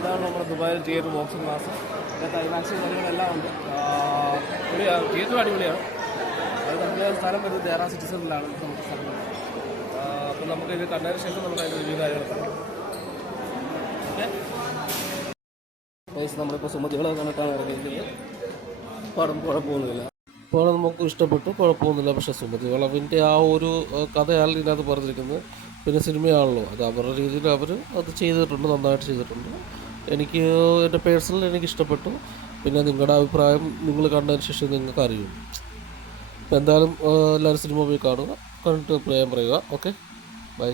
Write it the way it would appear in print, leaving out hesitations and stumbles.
ഇതാണ് നമ്മുടെ ദുബായിൽ തിയേറ്റർ ബോക്സിംഗ് ക്ലാസ്. ഇതിനകത്ത് ഐമാക്സും കാര്യങ്ങളെല്ലാം ഉണ്ട്. തിയേറ്റർ അടിപൊളിയാണ്. അത് നമ്മുടെ സ്ഥലം വരുന്നത് ദേറാ സിറ്റി സെൻ്ററിലാണ് നമുക്ക് സ്ഥലം. അപ്പം നമുക്ക് ഇത് കണ്ടതിന് ശേഷം നമുക്ക് അതിൻ്റെ റിവ്യൂ കാര്യങ്ങളൊക്കെ ഓക്കെ. നമ്മളിപ്പോൾ സുമതികളെ കണ്ടിട്ടാണ് ഇറങ്ങിയിരിക്കുന്നത്. പടം കുഴപ്പമൊന്നുമില്ല, പടം നമുക്ക് ഇഷ്ടപ്പെട്ടു, കുഴപ്പമൊന്നുമില്ല. പക്ഷേ സുമതി വളവിൻ്റെ ആ ഒരു കഥയാണ് ഇതിനകത്ത് പറഞ്ഞിരിക്കുന്നത്. പിന്നെ സിനിമയാണല്ലോ, അത് അവരുടെ രീതിയിൽ അവർ അത് ചെയ്തിട്ടുണ്ട്, നന്നായിട്ട് ചെയ്തിട്ടുണ്ട്. എനിക്ക് എൻ്റെ പേഴ്സണലി എനിക്ക് ഇഷ്ടപ്പെട്ടു. പിന്നെ നിങ്ങളുടെ അഭിപ്രായം നിങ്ങൾ കണ്ടതിന് ശേഷം നിങ്ങൾക്ക് അറിയും. അപ്പോൾ എന്തായാലും എല്ലാവരും സിനിമ പോയി കാണുക, കണ്ടിട്ട് അഭിപ്രായം പറയുക. Okay, by.